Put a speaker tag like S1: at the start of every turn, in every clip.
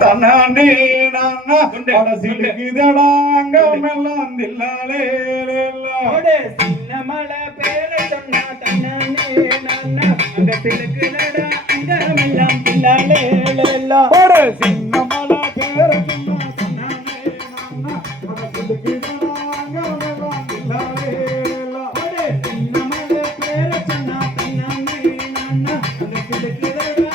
S1: தன்னாண்டே நான்னா சிலுக்குதடாங்கமெல்லாம் தில்லாலே
S2: சின்ன மலை பேர சொன்னா தன்னாண்டே நான்னா அந்த சிலுக்குதடா அங்கமெல்லாம்
S1: தில்லாலே
S2: சின்ன மலை பேர சொன்னா தன்னாண்டே நான்னா அந்த சிலுக்குதடா அங்கமெல்லாம்
S1: தில்லாலே
S2: சின்ன மலை பேர சொன்னா தன்னாண்டே நான்னா அந்த சிலுக்குதடா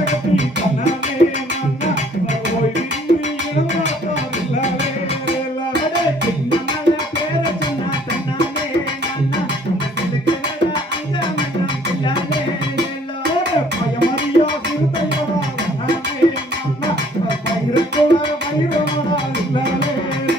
S1: ಬೈರೋಣ ಅಲ್ಲವೇ